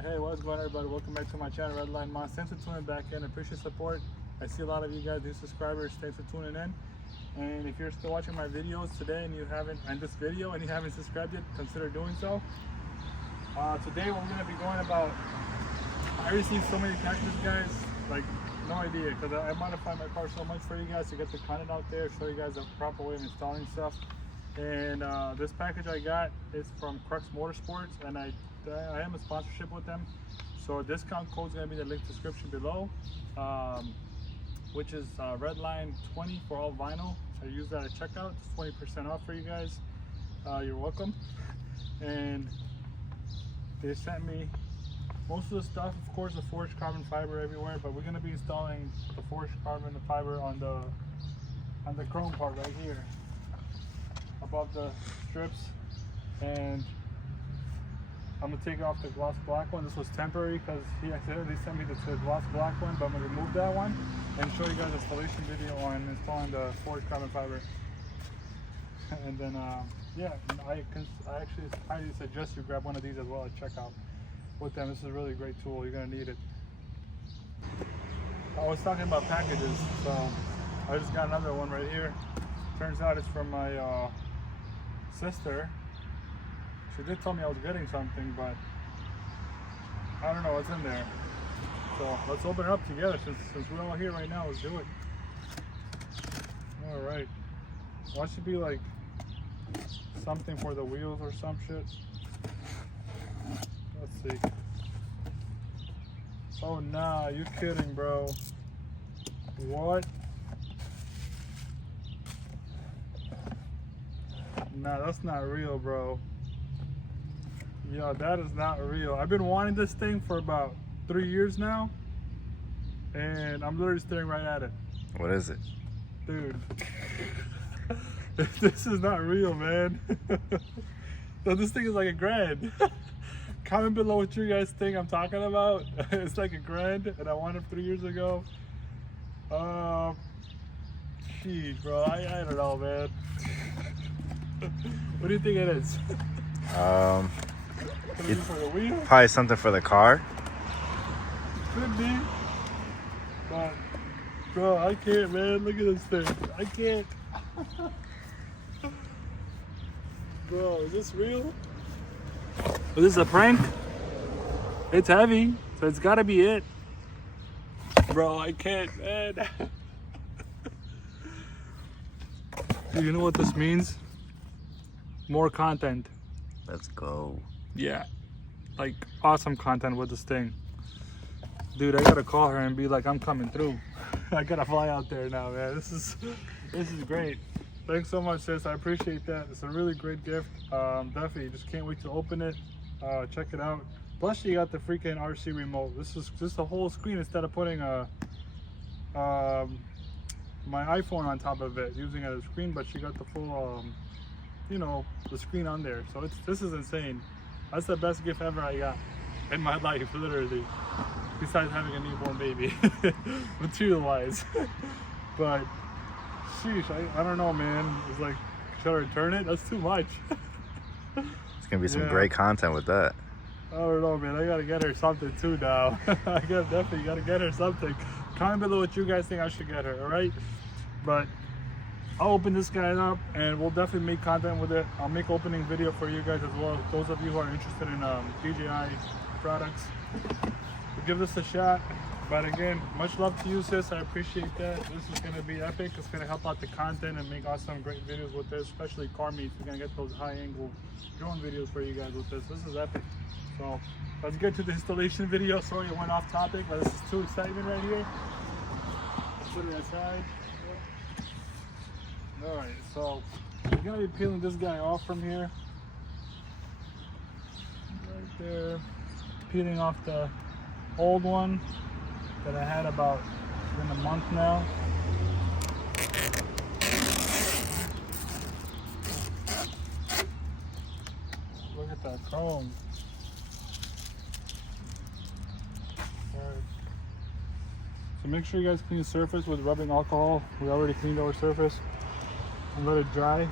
Hey, what's going on, everybody? Welcome back to my channel, RedLineMods. Thanks for tuning back in. I appreciate support. I see a lot of you guys, new subscribers. Thanks for tuning in. And if you're still watching my videos today and you haven't subscribed yet, consider doing so. Today we're going to be going about, I received so many packages, guys, like no idea, because I modify my car so much for you guys to get the content out there, show you guys the proper way of installing stuff. And this package I got is from Cruxmotorsports, and I am a sponsorship with them, so discount code is going to be in the link description below, which is RedLine20 for all vinyl. I use that at checkout. It's 20% off for you guys. You're welcome. And they sent me most of the stuff, of course, the forged carbon fiber everywhere, but we're going to be installing the forged carbon fiber on the chrome part right here above the strips. And I'm going to take off the gloss black one. This was temporary because he accidentally sent me the gloss black one, but I'm going to remove that one and show you guys an installation video on installing the forged carbon fiber. And then, yeah, I actually highly suggest you grab one of these as well at checkout with them. This is a really great tool. You're going to need it. I was talking about packages, so I just got another one right here. Turns out it's from my sister. She did tell me I was getting something, but I don't know what's in there. So let's open it up together since we're all here right now. Let's do it. All right. Well, it should be like something for the wheels or some shit. Let's see. Oh nah, you kidding, bro? What? Nah, that's not real, bro. Yo, that is not real. I've been wanting this thing for about 3 years now, and I'm literally staring right at it. What is it? Dude, this is not real, man. So this thing is like $1,000. Comment below what you guys think I'm talking about. It's like $1,000, and I wanted it 3 years ago. Jeez, bro, I don't know, man. What do you think it is? For the wheel? Probably something for the car. Could be. But, bro, I can't, man. Look at this thing. I can't. Bro, is this real? Is this a prank? It's heavy, so it's gotta be it. Bro, I can't, man. Do you know what this means? More content. Let's go. Yeah, like awesome content with this thing. Dude, I gotta call her and be like, I'm coming through. I gotta fly out there now, man. This is great. Thanks so much, sis. I appreciate that. It's a really great gift. Definitely just can't wait to open it. Check it out. Plus you got the freaking RC remote. This is just a whole screen instead of putting my iPhone on top of it, using it as a screen, but you got the full you know, the screen on there. So this is insane. That's the best gift ever I got in my life, literally. Besides having a newborn baby, material wise. But sheesh, I don't know, man. It's like, should I return it? That's too much. It's gonna be some great content with that. I don't know, man. I gotta get her something too now. I definitely gotta get her something. Comment below what you guys think I should get her, alright? But I'll open this guy up and we'll definitely make content with it. I'll make opening video for you guys as well. Those of you who are interested in DJI products, we'll give this a shot. But again, much love to you, sis. I appreciate that. This is gonna be epic. It's gonna help out the content and make awesome, great videos with this, especially car meets. We're gonna get those high-angle drone videos for you guys with this. This is epic. So let's get to the installation video. Sorry I went off topic, but this is too excitement right here. Let's put it aside. Alright, so we're gonna be peeling this guy off from here. Right there. Peeling off the old one that I had about in a month now. Look at that chrome. Alright. So make sure you guys clean the surface with rubbing alcohol. We already cleaned our surface. And let it dry.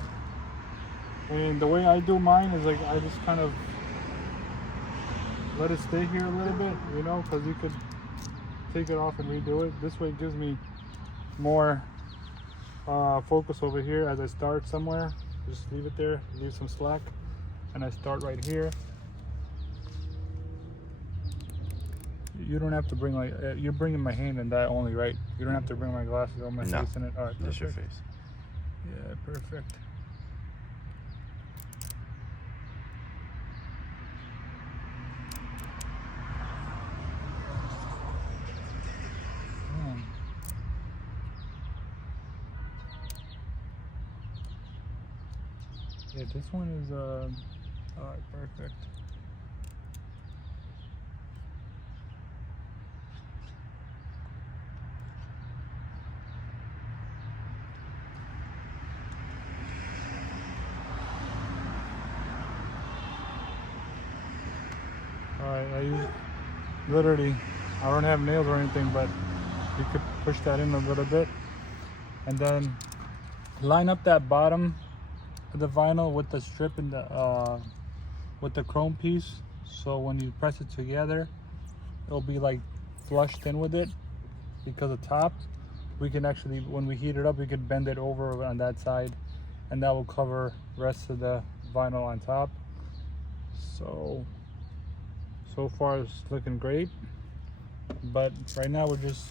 And the way I do mine is like I just kind of let it stay here a little bit, you know, because you could take it off and redo it. This way it gives me more focus over here as I start somewhere. Just leave it there, leave some slack, and I start right here. You don't have to bring like you're bringing my hand in that only, right? You don't have to bring my glasses or my face in it. All right, just your face. Yeah, perfect. Yeah, this one is all right, perfect. Alright, I use literally, I don't have nails or anything, but you could push that in a little bit and then line up that bottom of the vinyl with the strip in the with the chrome piece, so when you press it together it'll be like flushed in with it, because the top we can actually, when we heat it up, we can bend it over on that side and that will cover the rest of the vinyl on top. So far it's looking great, but right now we're just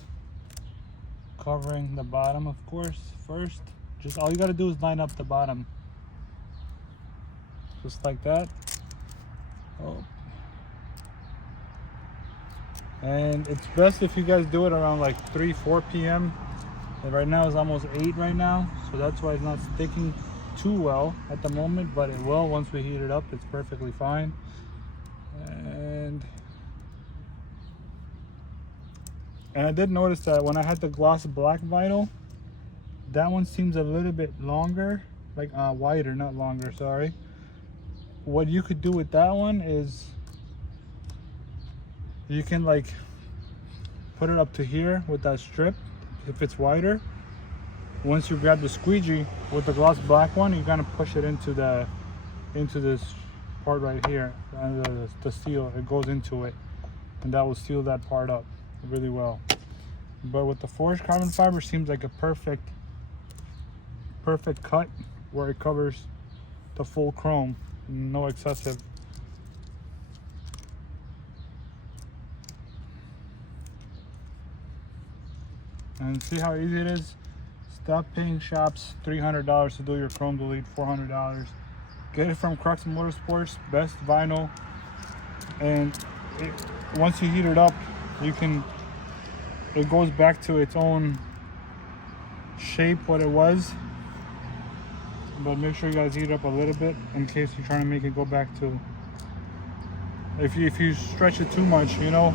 covering the bottom, of course. First, just all you got to do is line up the bottom just like that. Oh. And it's best if you guys do it around like 3-4 p.m. And right now it's almost 8 right now, so that's why it's not sticking too well at the moment, but it will once we heat it up. It's perfectly fine. And I did notice that when I had the gloss black vinyl, that one seems a little bit longer, like wider, not longer, sorry. What you could do with that one is you can like put it up to here with that strip if it's wider. Once you grab the squeegee with the gloss black one, you're gonna push it into this part right here, and the seal, it goes into it, and that will seal that part up really well. But with the forged carbon fiber, seems like a perfect cut where it covers the full chrome, no excessive. And see how easy it is? Stop paying shops $300 to do your chrome delete, $400. Get it from Cruxmotorsports, best vinyl. And once you heat it up, it goes back to its own shape, what it was. But make sure you guys heat it up a little bit in case you're trying to make it go back to, if you stretch it too much, you know,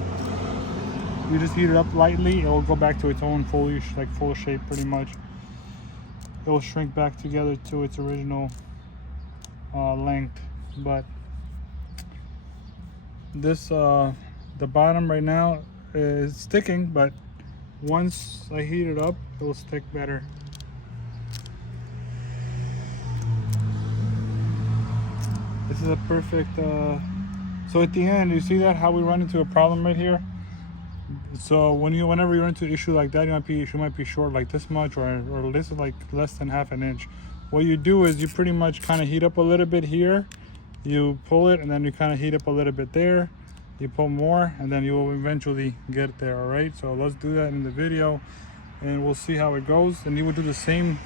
you just heat it up lightly, it will go back to its own full shape pretty much. It will shrink back together to its original length. But this the bottom right now is sticking, but once I heat it up, it will stick better. This is a perfect so at the end, you see that how we run into a problem right here? So whenever you run into an issue like that, you might be short like this much, or this is like less than half an inch. What you do is you pretty much kind of heat up a little bit here, you pull it, and then you kind of heat up a little bit there, you pull more, and then you will eventually get there. All right, so let's do that in the video and we'll see how it goes. And you will do the same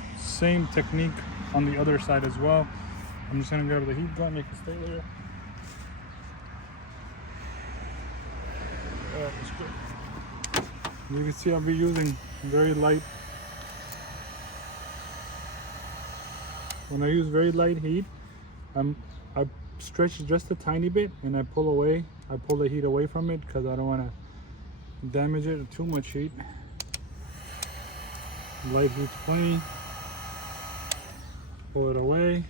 technique on the other side as well. I'm just gonna grab the heat gun, make it stay there. Let's go. You can see I'll be using very light. When I use very light heat, I stretch it just a tiny bit and I pull away. I pull the heat away from it because I don't want to damage it with too much heat. Light heat's plenty. Pull it away.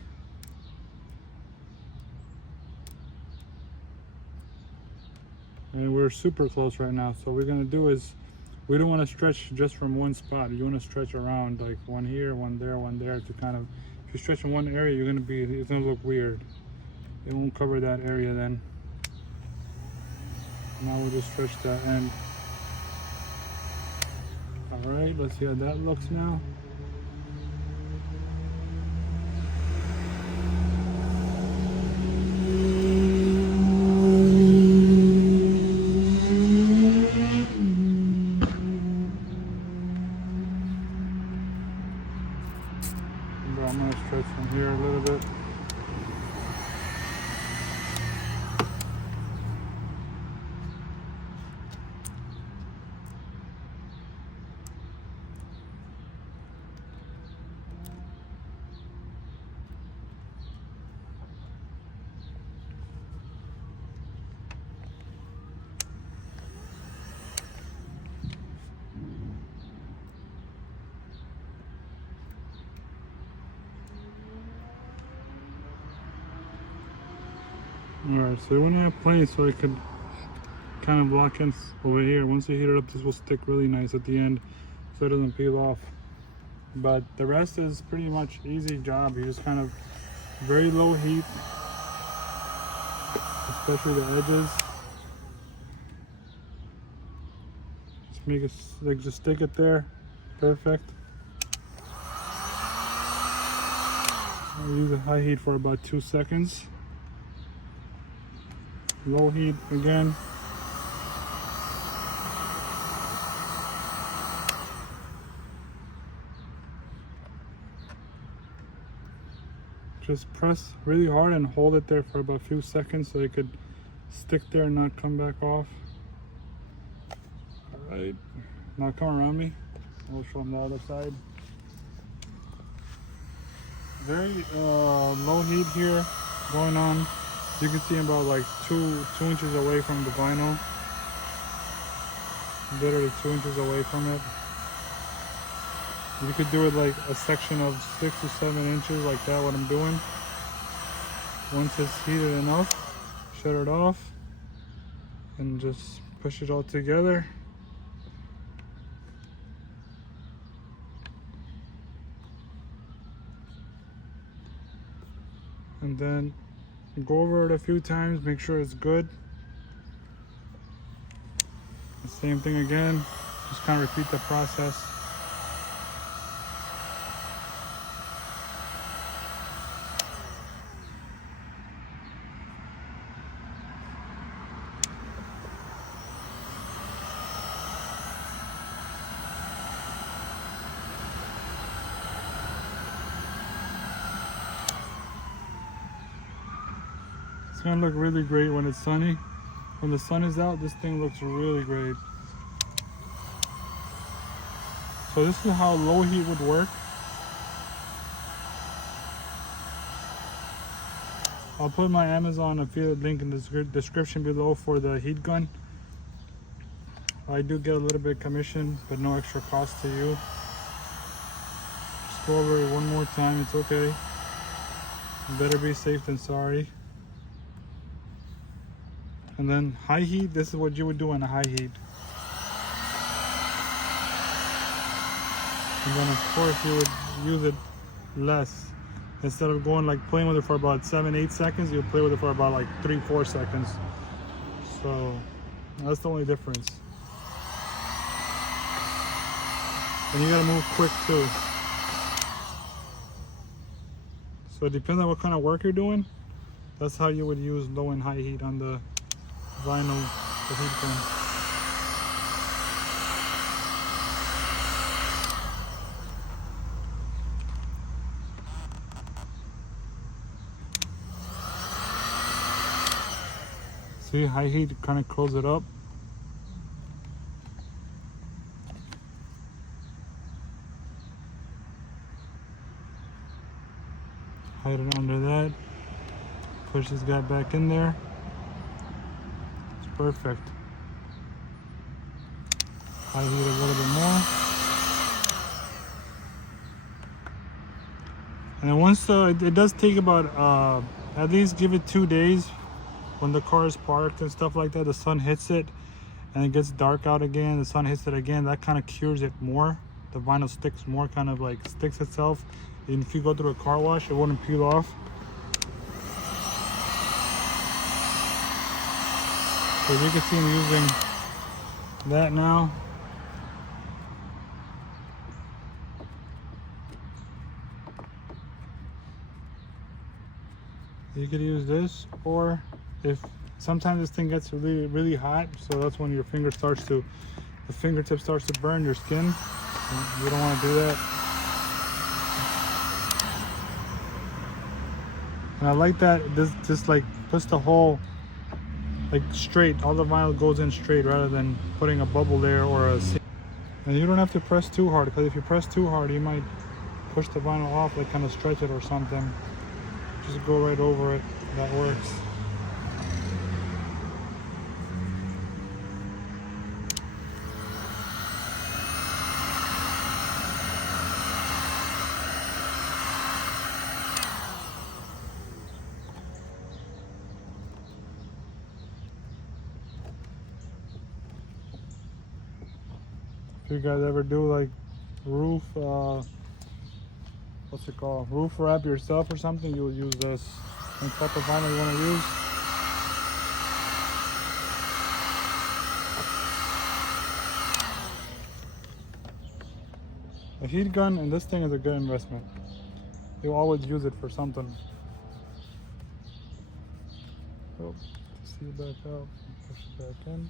And we're super close right now. So what we're gonna do is, we don't want to stretch just from one spot. You want to stretch around, like one here, one there, to kind of, if you stretch in one area, it's gonna look weird. It won't cover that area then. Now we'll just stretch that end. All right, let's see how that looks now. But I'm gonna stretch from here a little bit. Alright, so you want to have plenty so it could kind of lock in over here. Once you heat it up, this will stick really nice at the end so it doesn't peel off. But the rest is pretty much easy job. You just kind of very low heat, especially the edges. Just make it like just stick it there. Perfect. I'll use a high heat for about 2 seconds. Low heat again. Just press really hard and hold it there for about a few seconds so it could stick there and not come back off. All right, now come around me. We'll show them the other side. Very low heat here going on. You can see about like two inches away from the vinyl. Literally 2 inches away from it. You could do it like a section of 6 to 7 inches like that, what I'm doing. Once it's heated enough, shut it off and just push it all together. And then go over it a few times, make sure it's good. The same thing again, just kind of repeat the process. It's gonna look really great when it's sunny. When the sun is out, this thing looks really great. So this is how low heat would work. I'll put my Amazon affiliate link in the description below for the heat gun. I do get a little bit of commission, but no extra cost to you. Just go over it one more time, it's okay. Better be safe than sorry. And then high heat, this is what you would do on a high heat. And then of course you would use it less. Instead of going like playing with it for about 7-8 seconds, you play with it for about like 3-4 seconds. So that's the only difference. And you gotta move quick too. So it depends on what kind of work you're doing. That's how you would use low and high heat on the vinyl, the heat gun. See, high heat kind of close it up. Hide it under that. Push this guy back in there. It's perfect. High heat a little bit more. And then once it does take about at least give it 2 days. When the car is parked and stuff like that, the sun hits it and it gets dark out again, the sun hits it again, that kind of cures it more. The vinyl sticks more, kind of like sticks itself. And if you go through a car wash, it wouldn't peel off. So you can see him using that now. You could use this, or if sometimes this thing gets really hot, so that's when your finger starts to, the fingertip starts to burn your skin. You don't want to do that. And I like that this just like puts the whole like straight, all the vinyl goes in straight rather than putting a bubble there or a seam. And you don't have to press too hard, because if you press too hard you might push the vinyl off, like kind of stretch it or something. Just go right over it. That works. If you guys ever do like roof, what's it called? Roof wrap yourself or something, you'll use this. And type of vinyl you want to use. A heat gun and this thing is a good investment. You'll always use it for something. Oh, see it back out, push it back in.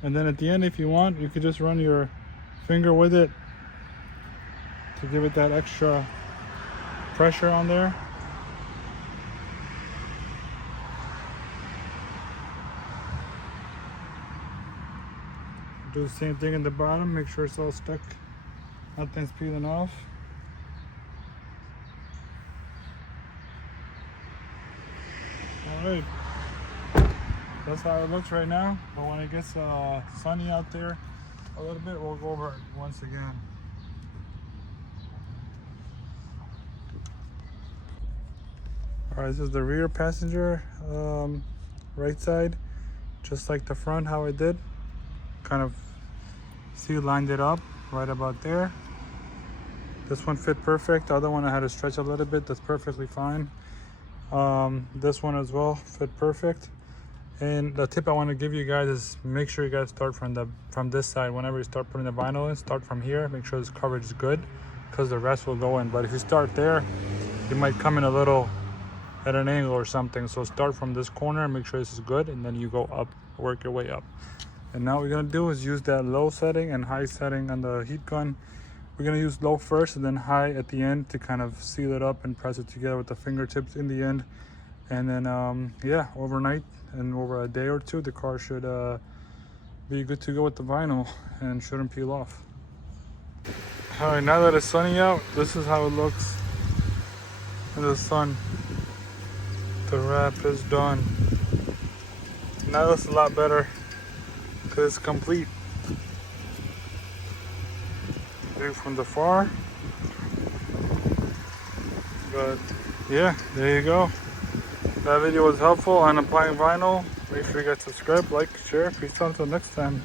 And then at the end, if you want, you could just run your finger with it to give it that extra pressure on there. Do the same thing in the bottom, make sure it's all stuck, nothing's peeling off. All right. That's how it looks right now, but when it gets sunny out there a little bit, we'll go over it once again. All right, this is the rear passenger right side, just like the front, how I did. Kind of see, lined it up right about there. This one fit perfect. The other one I had to stretch a little bit. That's perfectly fine. This one as well fit perfect. And the tip I want to give you guys is make sure you guys start from this side. Whenever you start putting the vinyl in, start from here. Make sure this coverage is good, because the rest will go in. But if you start there, you might come in a little at an angle or something. So start from this corner and make sure this is good, and then you go up, work your way up. And now what we're gonna do is use that low setting and high setting on the heat gun. We're gonna use low first and then high at the end to kind of seal it up and press it together with the fingertips in the end. And then yeah, overnight and over a day or two, the car should be good to go with the vinyl and shouldn't peel off. All right, now that it's sunny out, this is how it looks in the sun. The wrap is done. Now it looks a lot better because it's complete. View from the far, but yeah, there you go. That video was helpful on applying vinyl. Make sure you guys subscribe, like, share. Peace out until next time.